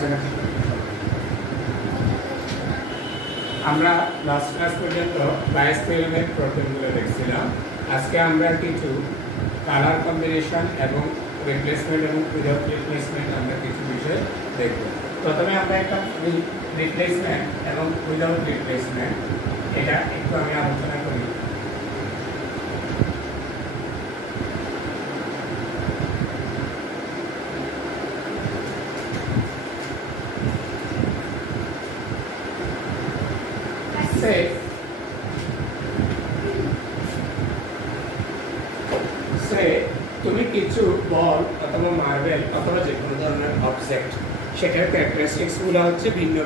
কাছাকাছি। আমরা last class পর্যন্ত বাইস থিওরেমের প্রবলেমগুলো দেখছিলাম। আজকে আমরা কিছু কালার কম্বিনেশন এবং রিপ্লেসমেন্ট এবং উইদাউট রিপ্লেসমেন্ট আমরা কিছু বিষয় দেখব। প্রথমে আমরা একটা রিপ্লেসমেন্ট এবং উইদাউট রিপ্লেসমেন্ট এটা একটু আমি আলোচনা করি। তুমি কিছু বল অথবা মার্বেল অথবা যে কোনো ধরনের অবজেক্ট, সেটার ক্যারেক্টারিস্টিক্সগুলো হচ্ছে ভিন্ন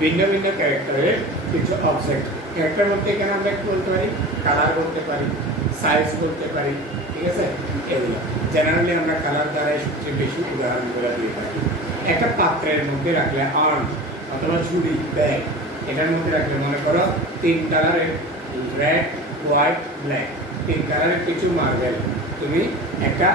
ভিন্ন ক্যারেক্টারের কিছু অবজেক্ট। ক্যারেক্টার বলতে এখানে আমরা কি বলতে পারি, কালার বলতে পারি, সাইজ বলতে পারি, ঠিক আছে। এগুলো জেনারেলি আমরা কালার দ্বারাই সবচেয়ে বেশি উদাহরণগুলো দিয়ে থাকি। একটা পাত্রের মধ্যে রাখলে আর্ম অথবা ঝুড়ি, ব্যাগ, এটার মধ্যে রাখলে মনে করো 3 কালারের রেড, হোয়াইট, ব্ল্যাক, 3 কালারের কিছু মার্বেল তুমি একটা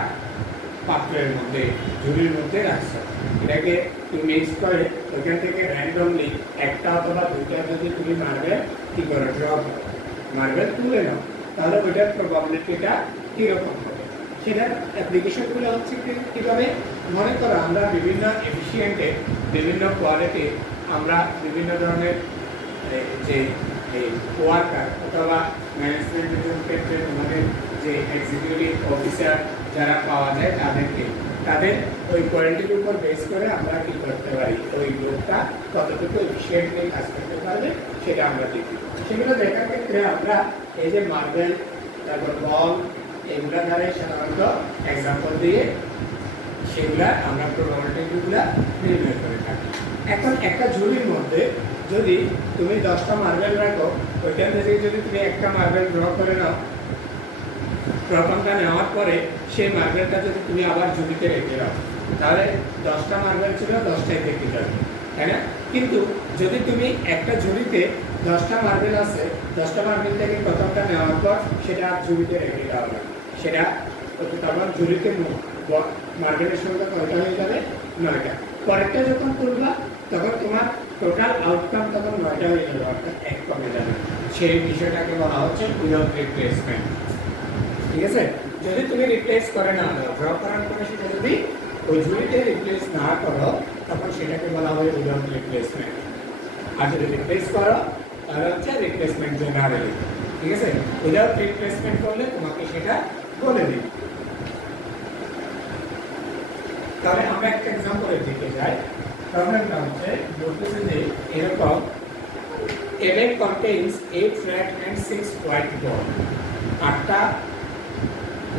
পাত্রের মধ্যে, ঝুড়ির মধ্যে রাখছো। এটাকে তুমি মিক্স করে ওইখান থেকে র্যান্ডমলি একটা অথবা দুইটা যদি তুমি মার্বেল কি করো, ড্র করো, মার্বেল তুলে নাও, তাহলে ওইটার প্রবাবিলিটিটা কীরকম হবে। সেটার অ্যাপ্লিকেশনগুলো হচ্ছে কীভাবে, মনে করো আমরা বিভিন্ন এফিসিয়েন্টে, বিভিন্ন কোয়ালিটি, আমরা বিভিন্ন ধরনের যে ওয়ার্কার অথবা ম্যানেজমেন্টের ক্ষেত্রে তোমাদের যে এক্সিকিউটিভ অফিসার যারা পাওয়া যায় তাদের ওই কোয়ালিটির উপর বেস করে আমরা কি করতে পারি, ওই লোকটা কতটুকু এফিসিয়েন্টলি কাজ করতে পারবে সেটা আমরা দেখি। সেগুলো দেখার ক্ষেত্রে আমরা এই যে মার্বেল, তারপর বল, এগুলা দ্বারা সাধারণত এক্সাম্পল দিয়ে সেগুলা আমরা প্রবাবিলিটিগুলা নির্ণয় করে থাকি। এখন একটা ঝুড়ির মধ্যে যদি তুমি 10টা মার্বেল রাখো, ওইখান থেকে যদি তুমি একটা মার্বেল ড্র করে নাও, প্রথমটা নেওয়ার পরে সেই মার্বেলটা যদি তুমি আবার ঝুড়িতে রেখে দাও, তাহলে 10টা মার্বেল ছিল 10টাই থেকে যাবে, তাই না? কিন্তু যদি তুমি একটা ঝুড়িতে 10টা মার্বেল আছে, 10টা মার্বেল থেকে প্রথমটা নেওয়ার পর সেটা আর ঝুড়িতে রেখে দেওয়া হবে, সেটা তখন ঝুড়িতে মার্বেলের সংখ্যা কয়টা হয়ে যাবে, 9টা। পরেরটা যখন তুলবা তখন তোমার টোটাল আউটকাম তখন 9টা হয়ে যাবে, অর্থাৎ 1 কমে যাবে। সেই বিষয়টাকে বলা হচ্ছে উইদাউট রিপ্লেসমেন্ট, ঠিক আছে। যদি তুমি রিপ্লেস করে না দাও, ড্র করার পরে সেটা যদি ওই ঝুড়িতে রিপ্লেস না করো, তখন সেটাকে বলা হয় উইদাউট রিপ্লেসমেন্ট। আর যদি রিপ্লেস করো তাহলে হচ্ছে রিপ্লেসমেন্ট জেনারেলি, ঠিক আছে। উইদাউট রিপ্লেসমেন্ট করলে তোমাকে সেটা বলে দিই। তাহলে আমরা একটা এক্সাম্পলের দিকে যাই। প্রবলেমটা হচ্ছে বলতেছে যে এরকম a bag contains 8 red and 6 white ball, 8টা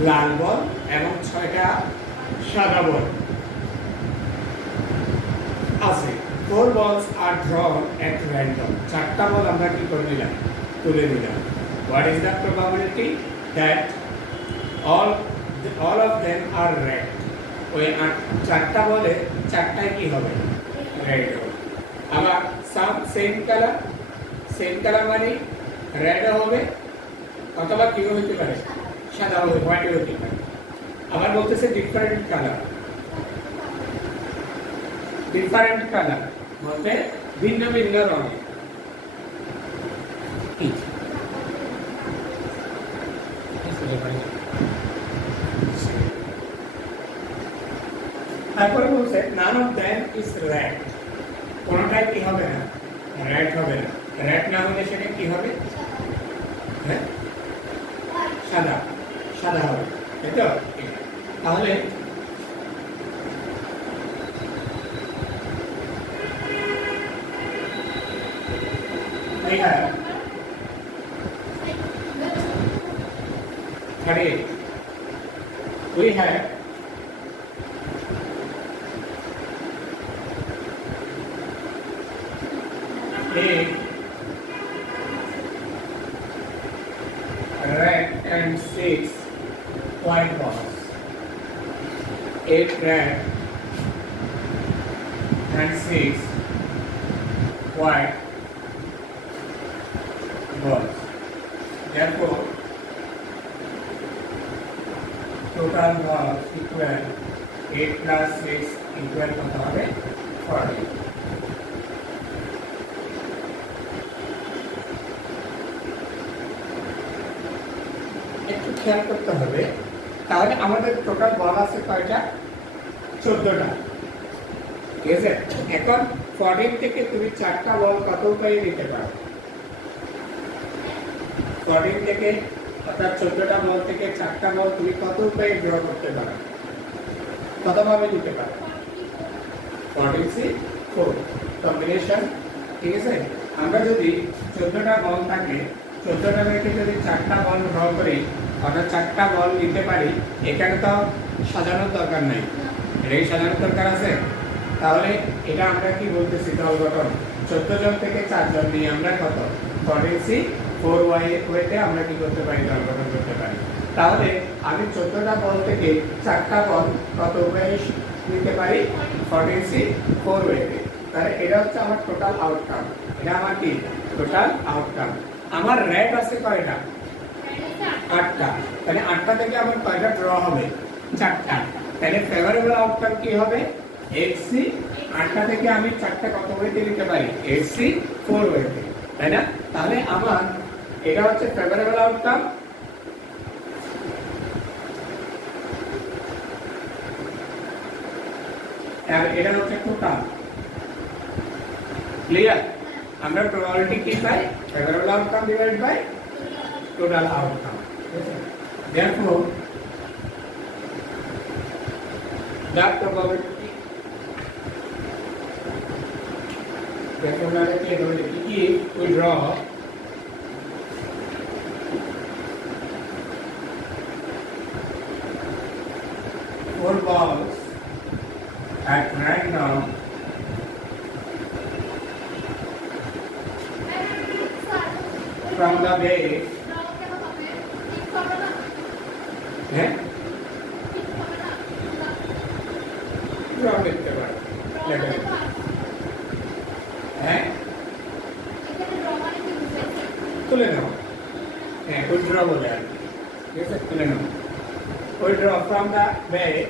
লাল বল এবং 6টা সাদা বল আছে। 4 balls are drawn at random, 4টা বল আমরা কি করে নিলাম, তুলে নিলাম। What is the probability that all of them are red? ওই 4টা বলে 4টাই কি হবে, রেড হবে। আবার সেম কালার মানে রেড হবে অথবা কি হতে পারে, সাদা হবে, হোয়াইট হতে পারে। আবার বলতেছে ডিফারেন্ট কালার বলতে ভিন্ন ভিন্ন রঙের। তারপরে বলছে none of them is red, কোনটাই কি হবে না, রেড হবে না। রেড না হলে সেটা কি হবে, হ্যাঁ সাদা হবে, তাই তো। তাহলে we have red and 6 white balls, 8 red and 6 white balls. Therefore, total balls equal 8 plus 6 equal 40 একটু খেয়াল করতে হবে তাহলে আমাদের টোটাল বল আছে কয়টা 14টা ঠিক আছে এখন 14 থেকে তুমি 4টা বল কত উপায়ে নিতে পারো 14 থেকে অর্থাৎ 14টা বল থেকে 4টা বল তুমি কত উপায়ে ড্র করতে পারো কতভাবে নিতে পারো 4 কম্বিনেশন ঠিক আছে আমরা যদি 14টা বল থাকে 14টা থেকে যদি 4টা বল ড্র করি অর্থাৎ 4টা বল নিতে পারি এখানে তো সাজানোর দরকার নাই এটাই সাজানোর দরকার আছে তাহলে এটা আমরা কি বলতেছি দল গঠন 14 জন থেকে 4 জন নিয়ে আমরা কত 4y ওয়েতে আমরা কি করতে পারি দল গঠন করতে পারি তাহলে আমি 14টা বল থেকে 4টা বল কত উপায়ে নিতে পারি 4 ওয়েতে তাহলে এটা হচ্ছে আমার টোটাল আউটকাম এটা আমার কি টোটাল আউটকাম আমার রেট আছে কয়টা 8টা তাহলে 8টা থেকে আমার কয়টা ড্র হবে 4টা তাহলে ফেভারেবল আউটকাম কি হবে 8C 8টা থেকে আমি 4টা কত ওয়েতে নিতে পারি 8C 4 ওয়েতে তাই না তাহলে আমার এটা হচ্ছে ফেভারেবল আউটকাম আর এটা হচ্ছে টোটাল ক্লিয়ার আমরা প্রবাবিলিটি কি পাই favourable outcome divide by total outcome therefore the probability if we draw four balls at random from the base draw লিখতে পারো তুলে নাও ওই ড্র বলে আর ঠিক আছে তুলে নাও ওই draw from the base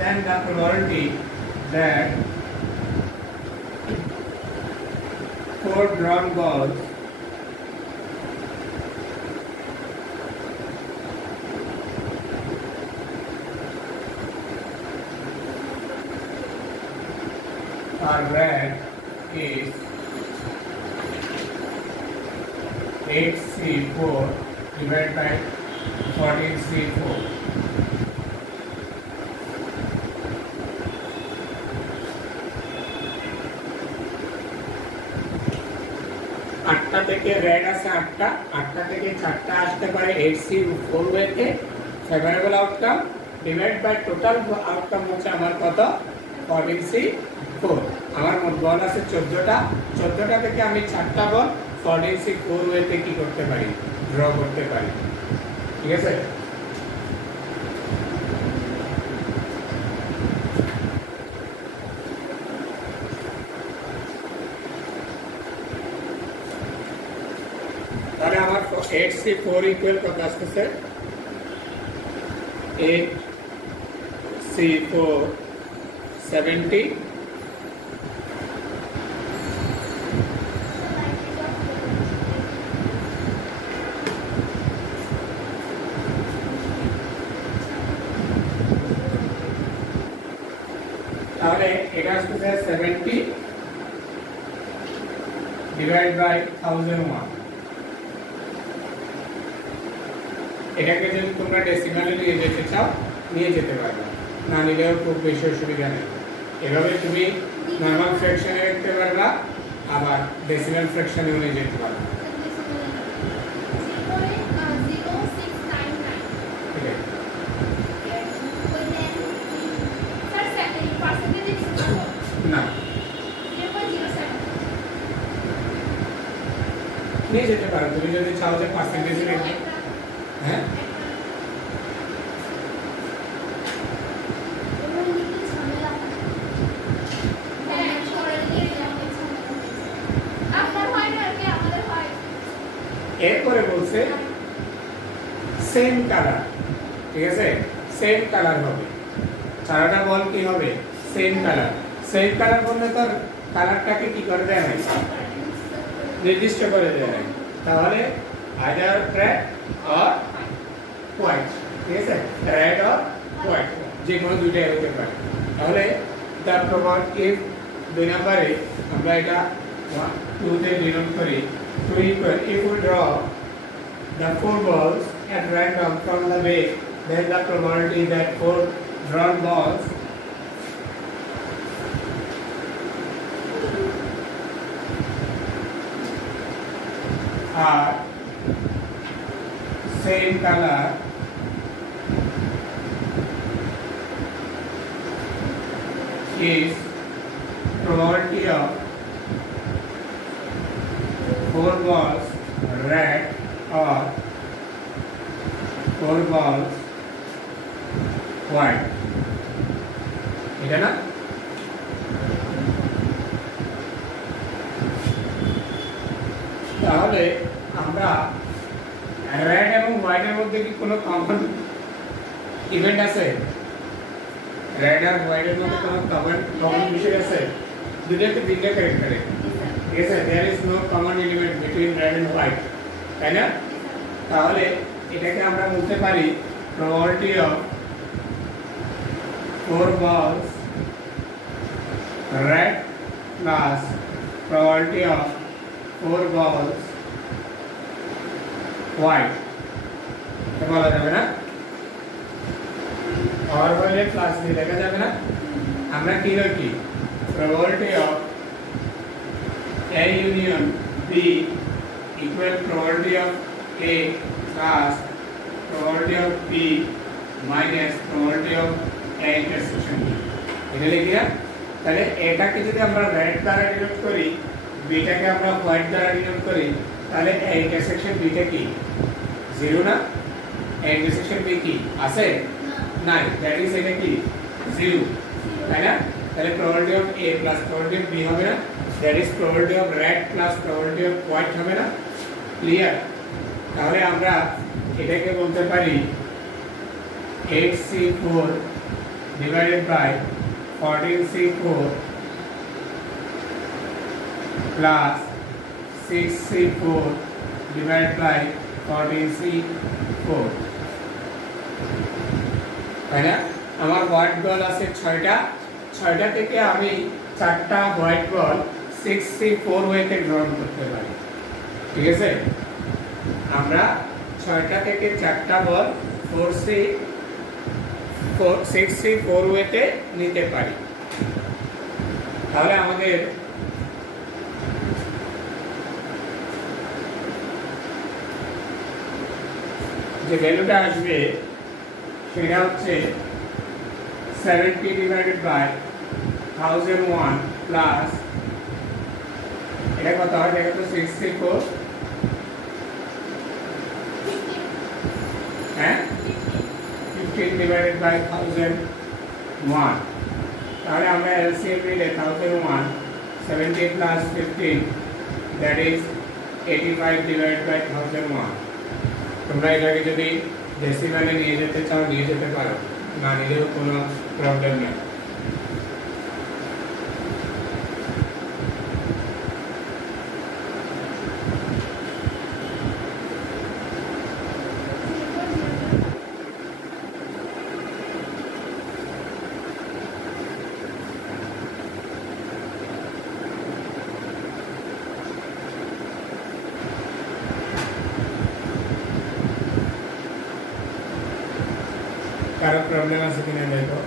then the probability that four drawn balls are red is 8C4 divided by 14C4 8টা থেকে রেড আছে 8টা থেকে 4টা আসতে পারে 8C4 ওয়েতে favourable outcome divide by total outcome হচ্ছে আমার কত 14C4 আমার মোট বল আছে 14টা থেকে আমি 4টা বল 14C4 ওয়েতে কি করতে পারি ড্র করতে পারি ঠিক আছে তাহলে আমার 8C4 ইকুয়াল কত আসছে 8C4 70 তাহলে এটা আসছে 70 ডিভাইড বাই 1001 এটাকে যদি তোমরা ডেসিমালে নিয়ে যেতে চাও নিয়ে যেতে পারবে না নিলেও খুব বেশি অসুবিধা নেই এভাবে তুমি নরমাল ফ্র্যাকশনে লিখতে পারবা আবার ডেসিমাল ফ্র্যাকশনেও নিয়ে যেতে পারবে না নিয়ে যেতে পারো তুমি যদি চাও যে পার্সেন্টেজ লিখবে হ্যাঁ এরপরে বলছে সেম কালার, ঠিক আছে, সেম কালার হবে, চারটা বল কি হবে, সেম কালার। সেম কালার বললে তো কালারটাকে কি করে দেওয়া হয়, নির্দিষ্ট করে দেওয়া হয়, তাহলে আইদার রেড অর হোয়াইট, ঠিক আছে, রেড অর হোয়াইট, যে কোনো দুইটাই হতে পারে। তাহলে তার প্রমাণ ইফ 2 নম্বরে আমরা এটা 1 2 তে ডিনোট করি, to equal if we draw the 4 balls at random from the base, then the probability that 4 drawn balls are same color is probability of 4 balls red or 4 balls white, এটা না? তাহলে আমরা red এবং হোয়াইটের মধ্যে কি কোনো কমন ইভেন্ট আছে? রেড আর হোয়াইটের মধ্যে কোনো কমন বিষয় আছে? দুটোতে ভিন্ন ক্যারেক্টারে, ঠিক আছে, there is no common element between red and white, তাই না? তাহলে এটাকে আমরা বলতে পারি probability of 4 balls red plus probability of 4 balls white, এটা বলা যাবে না? और বলে প্লাস দিয়ে লেখা যাবে না? আমরা কি লিখি, probability of A union B equal probability of A plus probability of B minus probability of A intersection B, এটা লিখি না? তাহলে এটাকে যদি আমরা রেড দ্বারা ডিনোট করি, বিটাকে আমরা হোয়াইট দ্বারা ডিনোট করি, তাহলে A intersection B টা কি 0 না? A intersection B কি আছে? নাই, দ্যাট ইজ এটা কি 0, তাই না? তাহলে probability of A plus probability of B হবে না? That is probability of red plus probability of white হবে না? ক্লিয়ার? তাহলে আমরা এটাকে বলতে পারি 8C4 divided by 14C4 plus 6C4 divided by 14C4, তাই না? আমার হোয়াইট বল আছে 6টা থেকে আমি 4টা হোয়াইট বল 6C4 ওয়েতে গ্রহণ করতে পারি, ঠিক আছে? আমরা 6টা থেকে 4টা বল 6C4 ওয়েতে নিতে পারি। তাহলে আমাদের যে ভ্যালুটা আসবে সেটা হচ্ছে 70 divided by 1001 প্লাস এটা কত হয় দেখো তো, 64, হ্যাঁ 15 divided by 1001, তাহলে আমরা এলসিএম নিলে 1001 70 plus 15 that is 85 divided by 1001। তোমরা এটাকে যদি ডেসিমালে নিয়ে যেতে চাও নিয়ে যেতে পারো, না নিলেও কোনো প্রবলেম নেই। কারো প্রবলেম আছে কিনা দেখো।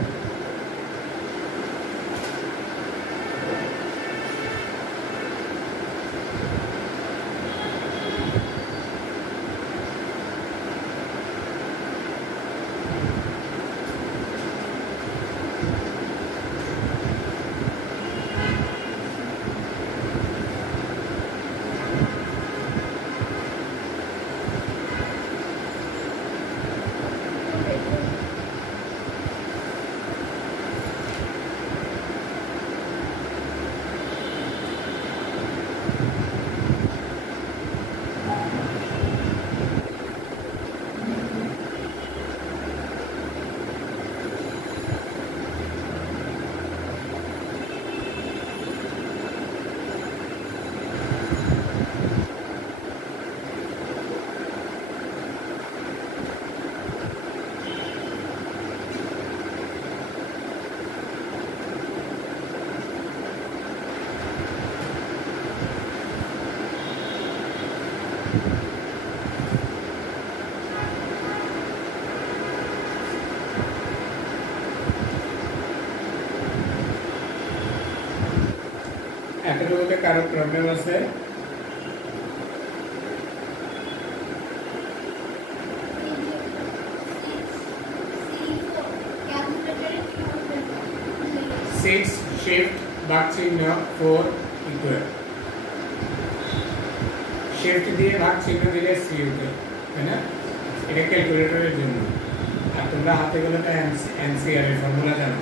এতটুকুতে কারো প্রবলেম আছে? সিক্স শিফট ভাগ চিহ্ন 4 ইকুয়াল শিফট দিয়ে ভাগ চিহ্ন দিলে সি উঠে, তাই না? এটা ক্যালকুলেটরের জন্য। আর তোমরা হাতে গেলে তো এনসিআর এর ফর্মুলা জানো,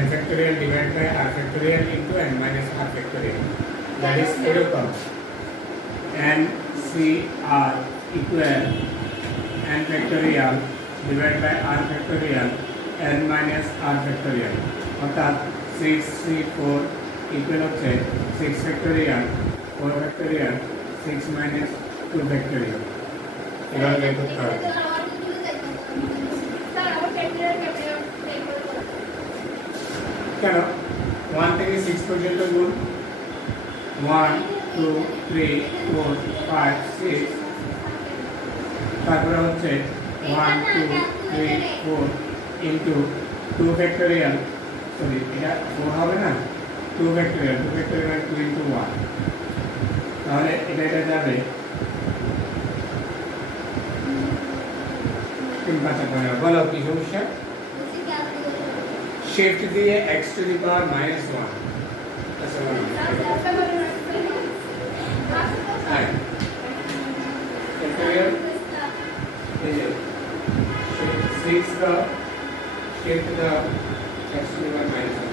n factorial divided by r factorial into n minus r factorial. That is এরকম NCR equal n factorial divided by r factorial n minus r factorial. অর্থাৎ 634 equal হচ্ছে 6 factorial 4 factorial 6 minus 2 factorial. এবার বের করতে হবে। কেন 1 থেকে 6 পর্যন্ত গুণ 1 2 3 4 5 6, তারপরে হচ্ছে 1 2 3 4 ইনটু 2 ফ্যাক্টরিয়াল, সরি এটা 4 হবে না, 2 ফ্যাক্টরিয়াল 2 ইনটু 1, তাহলে এটা যাবে 3 5 15। বলো কি সমস্যা? शिफ्ट दिए x to the power minus 1 6 का shift the x to the power minus 1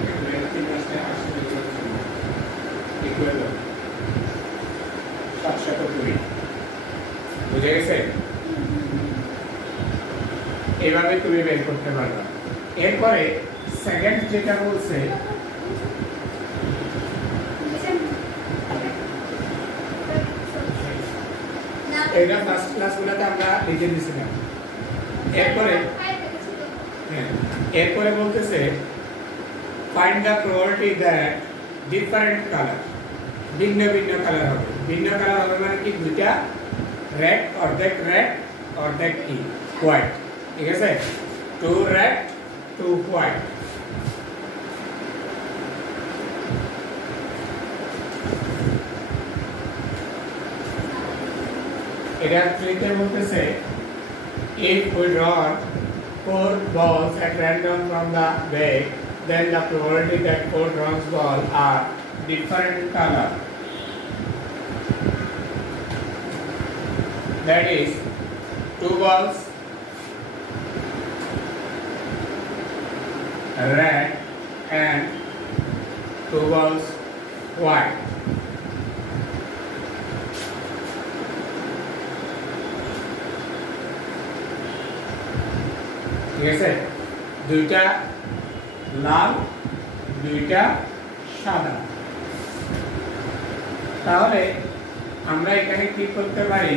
equal 720। বুঝে গেছে? এইভাবে তুমি বের করতে পারবে। এরপরে সেকেন্ড যেটা বলছে এটা ফার্স্ট ক্লাসগুলোতে আমরা লিখে দিয়েছিলাম। এরপরে বলতেছে find the probability that different colour, ভিন্ন ভিন্ন কালার হবে। ভিন্ন কালার হবে মানে কি? দুইটা রেড, অর্ধেক কি হোয়াইট, ঠিক আছে? 2 red 2 white। এটা ট্রিতে বলতেছে if we draw 4 balls at random from the bag, then the probability that 4 drawn balls are different color, that is 2 balls red and 2 balls white। ঠিক আছে? দুইটা লাল দুইটা সাদা। তাহলে আমরা এখানে কি করতে পারি?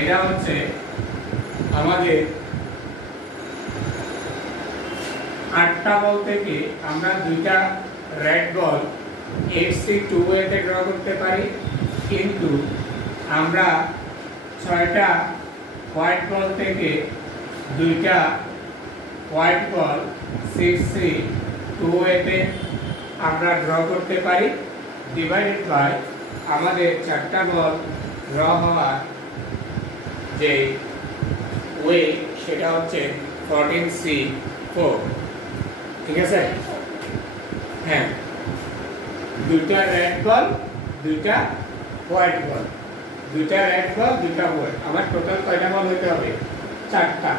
এটা হচ্ছে আমাদের 8টা বল থেকে আমরা দুইটা রেড বল HC2 এতে ড্র করতে পারি, কিন্তু আমরা 6টা হোয়াইট বল থেকে দুইটা হোয়াইট বল 6C2 এতে আমরা ড্র করতে পারি, ডিভাইডেড বাই আমাদের 4টা বল ড্র হওয়ার যে ওয়ে সেটা হচ্ছে 14C4। ঠিক আছে? হ্যাঁ, দুইটা রেড বল দুইটা হোয়াইট বল, দুইটা রেড বল দুইটা হোয়াইট, আমার টোটাল কয়টা বল হতে হবে? 4টা।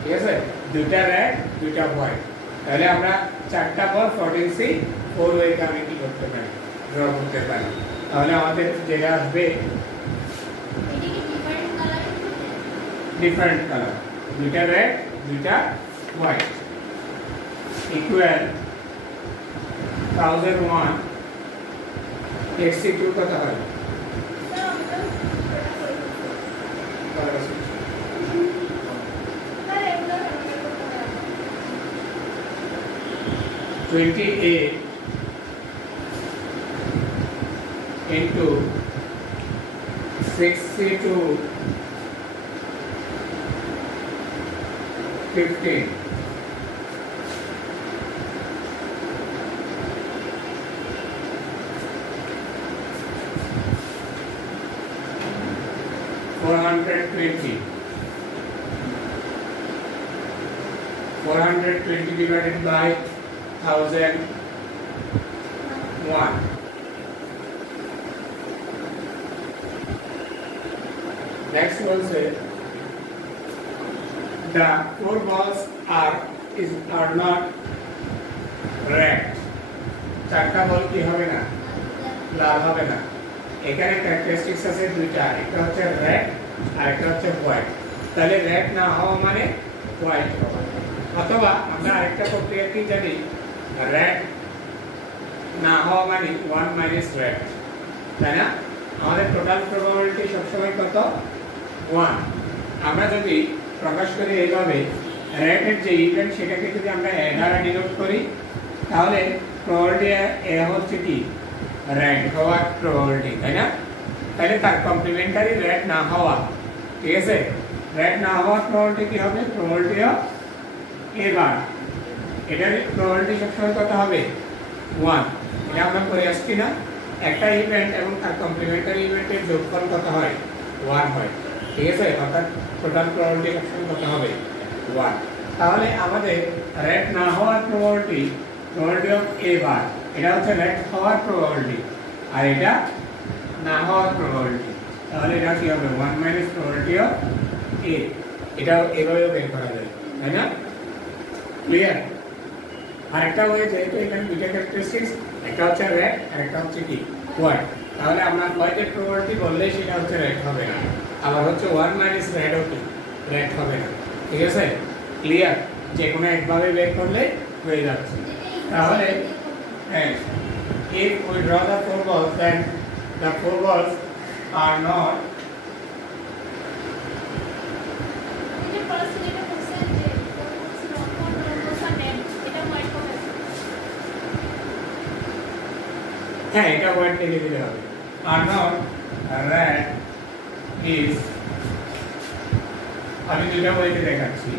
ঠিক আছে? দুইটা রেড দুইটা হোয়াইট, তাহলে আমরা 4টা বল 14C4 ওয়েতে আমি কি করতে পারি? ড্র করতে পারি। তাহলে আমাদের যেটা আসবে ডিফারেন্ট কালার, দুইটা রেড দুইটা হোয়াইট, ইকুয়াল 1001 HC2 কত হয়? 28 into 6C2 15। 420. 420 divided by 1001. Next one says the 4 balls are not red. 4টা বল কি হবে না, লাল হবে না। এখানে ক্যারেক্টারিস্টিক্স আছে দুইটা, একটা হচ্ছে রেড আর একটা হচ্ছে হোয়াইট। তাহলে রেড না হওয়া মানে হোয়াইট হওয়া, অথবা আমরা আরেকটা প্রক্রিয়া কি জানি, রেড না হওয়া মানে 1 মাইনাস রেড, তাই না? আমাদের টোটাল প্রবাবিলিটি সবসময় কত, 1। আমরা যদি প্রকাশ করি এইভাবে, রেডের যে ইভেন্ট সেটাকে যদি আমরা এ দ্বারা ডিনোট করি, তাহলে প্রবাবিলিটি এ হচ্ছে কি, রেড হওয়ার প্রবাবিলিটি, তাই না? তাহলে তার কমপ্লিমেন্টারি রেড না হওয়া, ঠিক আছে? রেড না হওয়ার প্রবাবিলিটি কি হবে, প্রবাবিলিটি অফ এ বার, এটার প্রবাবিলিটি সবসময় কত হবে, 1। এটা আমরা করে আসছি না, একটা ইভেন্ট এবং তার কমপ্লিমেন্টারি ইভেন্টের যোগফল কত হয়, 1 হয়, ঠিক আছে? অর্থাৎ টোটাল প্রবাবিলিটি সবসময় কত হবে, 1। তাহলে আমাদের রেড না হওয়ার প্রবাবিলিটি অফ এ বার, এটা হচ্ছে রেড হওয়ার প্রবাবিলিটি, আর এটা না হওয়ার প্রবাবিলিটি। তাহলে এটা কি হবে, 1 মাইনাস প্রবাবিলিটি অফ এ। এটা এভাবেও বের করা যায়, তাই না? ক্লিয়ার? আরেকটা ওয়ে, যেহেতু এখানে দুইটা ক্যারেক্টারিস্টিক্স, একটা হচ্ছে রেড আর একটা হচ্ছে কি, হোয়াইট। তাহলে আমরা হোয়াইটের প্রবাবিলিটি বললে সেটা হচ্ছে রেড হবে না, আবার হচ্ছে 1 মাইনাস রেড হচ্ছে রেড হবে না, ঠিক আছে? ক্লিয়ার? যে কোনো একভাবে বের করলে হয়ে যাচ্ছে। তাহলে if we draw the 4 balls, then the 4 balls are not এটা হোয়াইট লিখে দিতে হবে, are not red is, আমি দুইটা বইতে দেখাচ্ছি।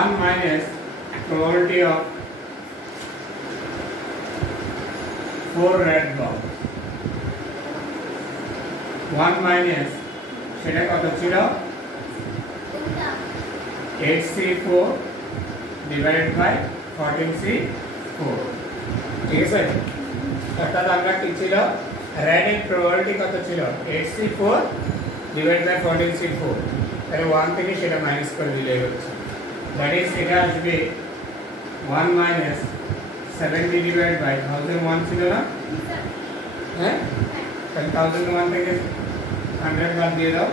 One minus probability of 4 red balls, 1 minus সেটা কত ছিল, 8C4 divided by 14C4, ঠিক আছে? অর্থাৎ আমরা কি ছিল, red এর probability কত ছিল, 8C4 divided by 14C4, তাহলে 1 থেকে সেটা মাইনাস করে দিলেই হচ্ছে। That is, এটা আসবে 1 minus 70 divided by 1001 ছিল না, হ্যাঁ? 1001 থেকে 100 বাদ দিয়ে দাও,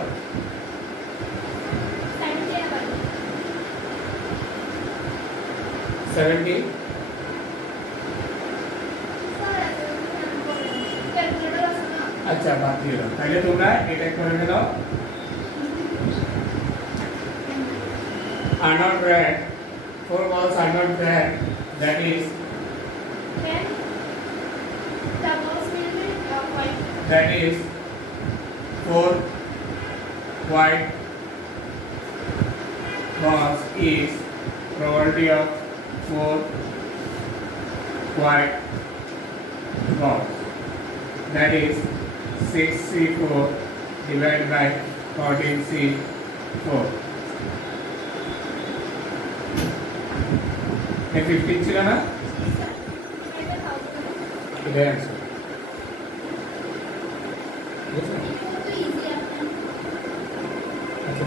70, আচ্ছা বাদ দিয়ে দাও। তাহলে তোমরা এটা করে দাও, are not red, 4 balls are not red, that is, that is 4 white balls is probability of 4 white balls, that is 6C4 divided by 14C4. 15 ছিল না, এটাই आंसर। আচ্ছা,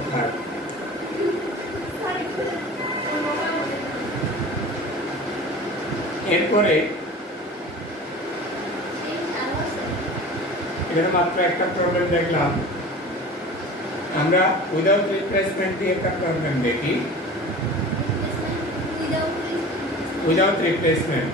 এরপরে এখানে মাত্র একটা প্রবলেম দেখলাম, আমরা উইদাউট রিপ্লেসমেন্ট দিয়ে একটা প্রবলেম দেখি। Without replacement,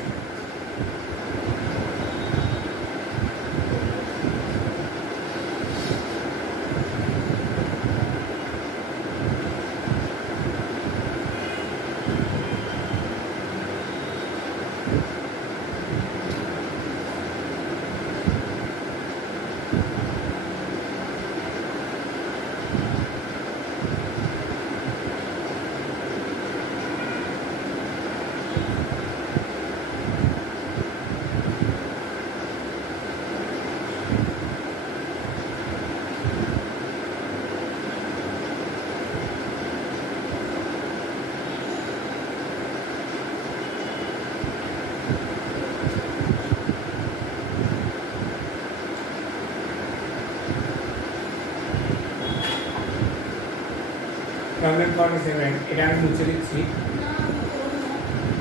প্রবলেম 47 এটা আমি মুছে দিচ্ছি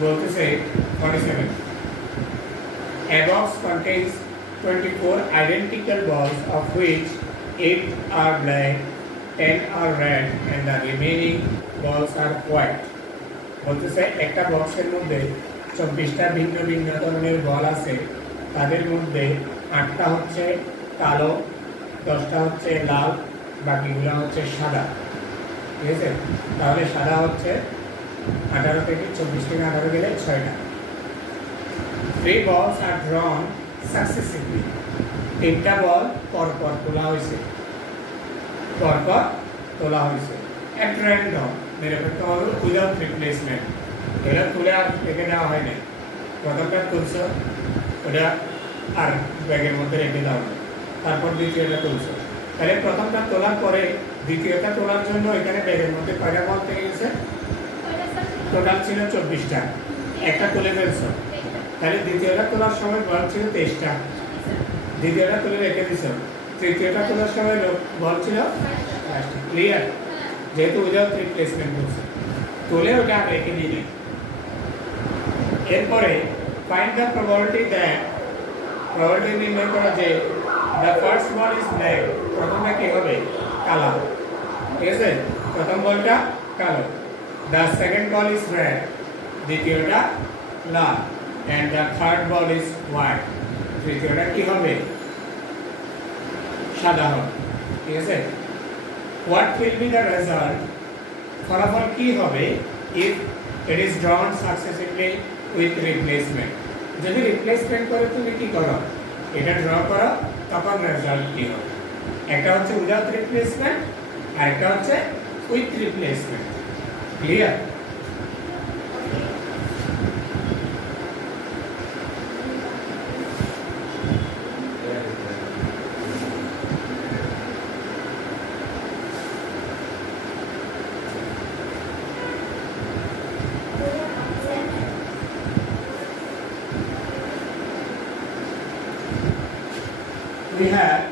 বলতেছে 47 A box contains 24 identical balls of which 8 are black, 10 are red and the remaining balls are white. বলতেছে একটা বক্সের মধ্যে 24টা ভিন্ন ভিন্ন ধরনের বল আছে তাদের মধ্যে 8টা হচ্ছে কালো 10টা হচ্ছে লাল বাকিগুলো হচ্ছে সাদা ঠিক আছে তাহলে সাদা হচ্ছে 18 থেকে 24 থেকে 18 গেলে 6টা 3 balls are drawn successively তিনটা বল পরপর তোলা হয়েছে at random নিরপেক্ষভাবে উইদাউট রিপ্লেসমেন্ট এটা তুলে আর রেখে দেওয়া হয় না প্রথমটা তুলছো ওটা আর ব্যাগের মধ্যে রেখে দেওয়া হয় তারপর দ্বিতীয়টা তুলছো তাহলে প্রথমটা তোলার পরে দ্বিতীয়টা তোলার জন্য এখানে ব্যাগের মধ্যে কয়টা বল থেকে গেছে টোটাল ছিল 24টা একটা তুলে ফেলছো তাহলে দ্বিতীয়টা তোলার সময় বল ছিল 23টা দ্বিতীয়টা তুলে রেখে দিছো তৃতীয়টা তোলার সময় বল ছিল ক্লিয়ার যেহেতু উইদাউট রিপ্লেসমেন্ট করছে তুলে ওটা রেখে দিলে এরপরে find the probability that probability নির্ণয় করা যে the first ball is black প্রথমটা কি হবে কালো ঠিক আছে প্রথম বলটা কালো the second ball is red দ্বিতীয়টা লাল and the third ball is white তৃতীয়টা কি হবে সাদা হবে ঠিক আছে what will be the result ফলাফল কি হবে if it is drawn successively with replacement যদি রিপ্লেসমেন্ট করে তুমি কি করো এটা ড্র করো তখন রেজাল্ট কি হবে একটা হচ্ছে উইদাউট রিপ্লেসমেন্ট আর একটা হচ্ছে with replacement clear we have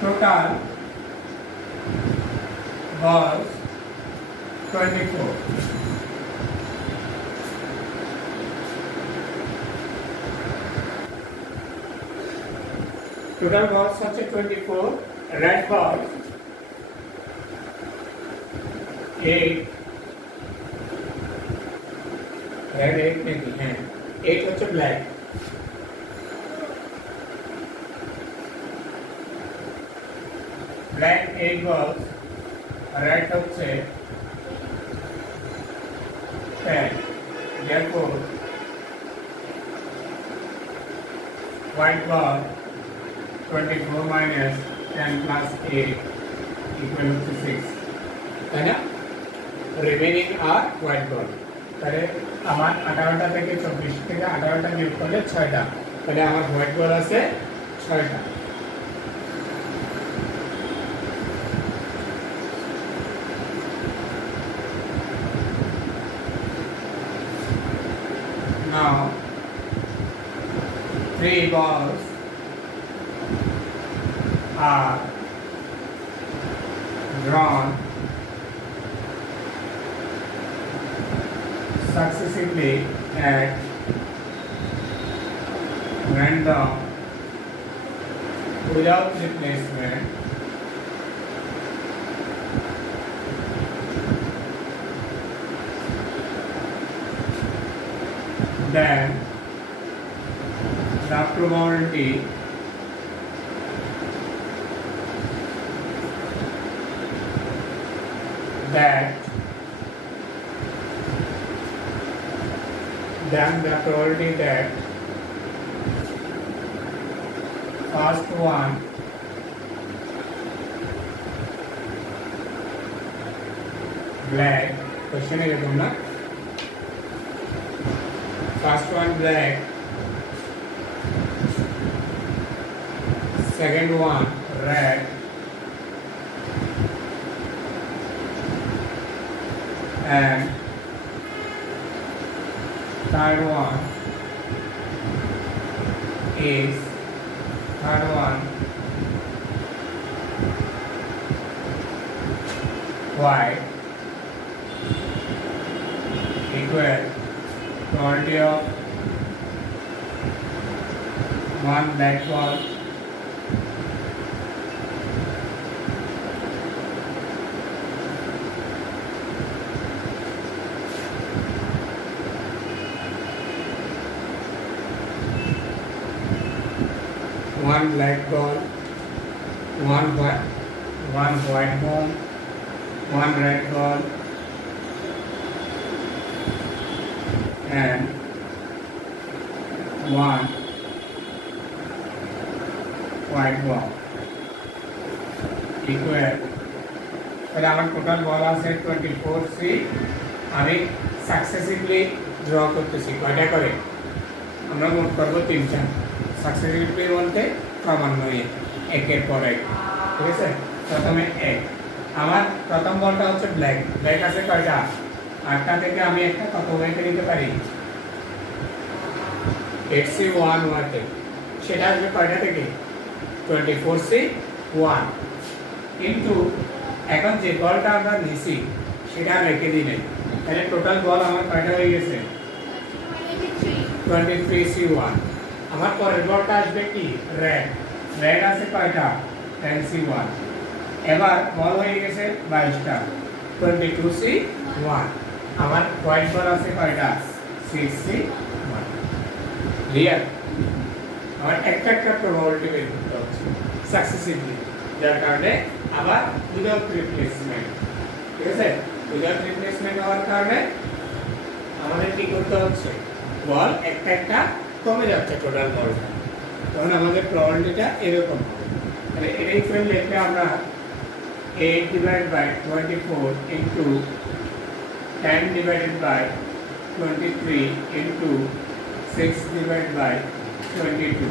total balls 24 total balls হচ্ছে 24 red balls 8 red 8 नहीं है 8 হচ্ছে black black 8 balls red হচ্ছে 10 therefore white ball 24 minus 10 plus 8 equal to 6 है ना remaining are white ball তাহলে আমার 18টা থেকে 24 থেকে 18টা বিয়োগ করলে 6টা তাহলে আমার হোয়াইট বল আছে 6টা now 3 balls are drawn successively at random without replacement then the probability that first one black question এরকম না first one black second one red and third one is third one white equal quantity of one black ball one black ball, one white ball, one red ball, and one white ball equal তাহলে আমার total বল আছে 24C আমি successively draw করতেছি কয়টা করে আমরা মোট করব তিনটা সাকসেসিভলি বলতে ক্রমান্বয়ে একের পর এক ঠিক আছে প্রথমে এক আমার প্রথম বলটা হচ্ছে ব্ল্যাক আছে কয়টা আটটা থেকে আমি একটা কত ওয়েটে নিতে পারি 8C1 ওয়েটে সেটা আসবে কয়টা থেকে 24C1 কিন্তু এখন যে বলটা আমরা নিছি সেটা রেখে দিলে তাহলে টোটাল বল আমার কয়টা হয়ে গেছে 23C1 আমার পরের বলটা আসবে কি রেড আছে কয়টা 10C1 এবার বল হয়ে গেছে 22টা 22C1 আমার হোয়াইট বল আছে কয়টা 6C1 ক্লিয়ার আমার একটা প্রবাবিলিটি বের করতে হচ্ছে সাকসেসিভলি যার কারণে আবার উইদাউট রিপ্লেসমেন্ট ঠিক আছে উইদাউট রিপ্লেসমেন্ট হওয়ার কারণে আমাদের কি করতে হচ্ছে বল একটা কমে যাচ্ছে টোটাল বলটা তখন আমাদের প্রবাবিলিটিটা এরকম হবে তাহলে এর ইকুয়াল লিখলে আমরা 8 divided by 24 into 10 divided by 23 into 6 divided by 22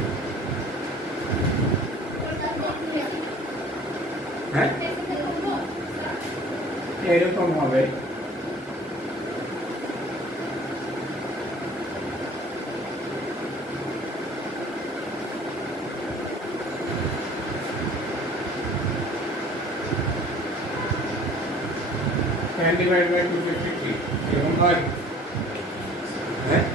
হ্যাঁ এরকম হবে divided by 253 এরকম হয় হ্যাঁ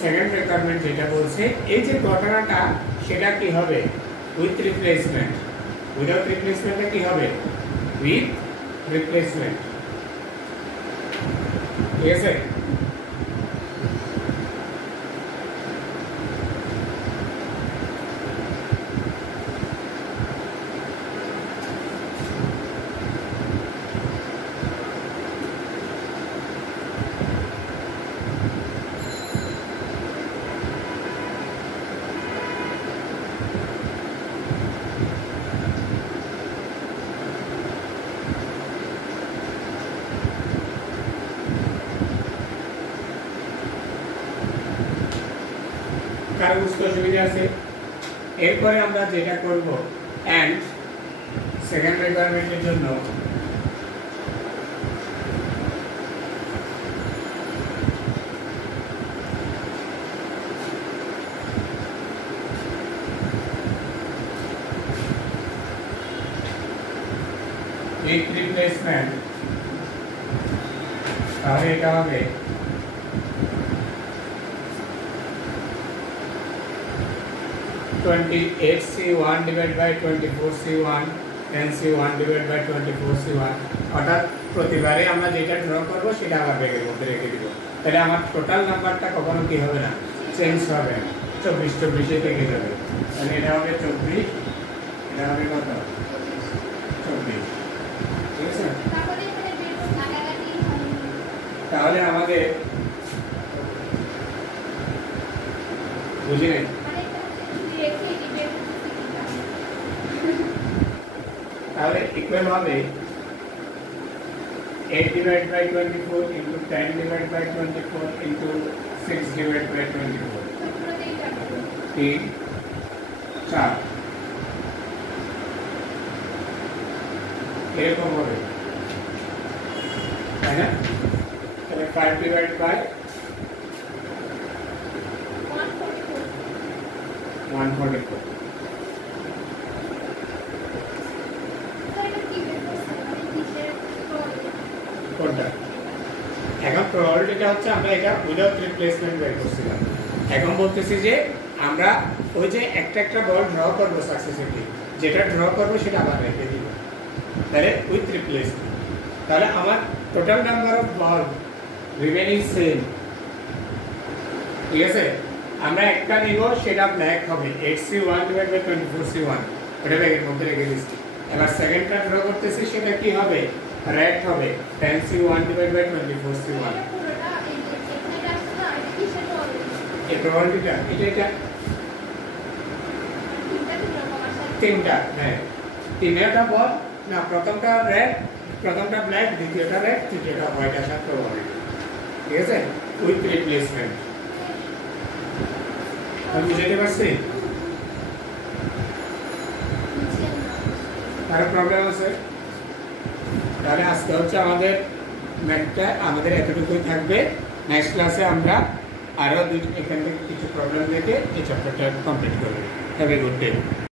সেকেন্ড রিকোয়ারমেন্ট যেটা বলছে এই যে ঘটনাটা সেটা কি হবে উইথ রিপ্লেসমেন্ট উইদাউট রিপ্লেসমেন্টে কি হবে উইথ রিপ্লেসমেন্ট ঠিক আছে কারো বুঝতে অসুবিধা আছে এরপরে আমরা যেটা করব এন্ড সেকেন্ড রিকোয়ারমেন্টের জন্য एक रिप्लेसमेंट তাহলে এটা হবে 28C1 divided by 24C1 10C1 divided by 24C1 অর্থাৎ প্রতিবারে আমরা যেটা ড্র করব সেটা আবার ব্র্যাকেটের মধ্যে রেখে দিব তাহলে আমার টোটাল নাম্বারটা কখনো কি হবে না চেঞ্জ হবে 24 এ থেকে যাবে তাহলে এটা হবে 24 এটা হবে কত 24 ঠিক আছে তাহলে আমাদের বুঝি নাই তাহলে ইকুয়াল হবে 8 divided by 24 into 10 divided by 24 into 6 divided by 24 3 4 এরকম হবে তাই না তাহলে 5 divided by 144 কোনটা এখন প্রবাবিলিটিটা হচ্ছে আমরা এটা উইদাউট রিপ্লেসমেন্ট বের করছিলাম এখন বলতেছি যে আমরা ওই যে একটা বল ড্র করব সাকসেসিভলি যেটা ড্র করব সেটা আবার রেখে দিব তাহলে উইথ রিপ্লেসমেন্ট তাহলে আমার total number of ball remaining same ঠিক আছে আমরা একটা নিব সেটা ব্ল্যাক হবে 8c1 / 24c1 এটা ব্যাগের মধ্যে রেখে দিচ্ছি এবার সেকেন্ডটা ড্র করতেছি সেটা কি হবে রেড হবে 10c1 / 24c1 এই প্রবাবিলিটিটা এটা তিনটা হ্যাঁ তিনটা বল না প্রথমটা রেড প্রথমটা ব্ল্যাক দ্বিতীয়টা রেড তৃতীয়টা হোয়াইট আসার প্রবাবিলিটি ঠিক আছে উইথ রিপ্লেসমেন্ট আমি বুঝতে পারছি আর প্রবলেম আছে তাহলে আজকে হচ্ছে আমাদের ম্যাথটা আমাদের এতটুকুই থাকবে নেক্সট ক্লাসে আমরা আরো এখান থেকে কিছু প্রবলেম দেখে এই চ্যাপ্টারটা কমপ্লিট করব হ্যাভ এ গুড ডে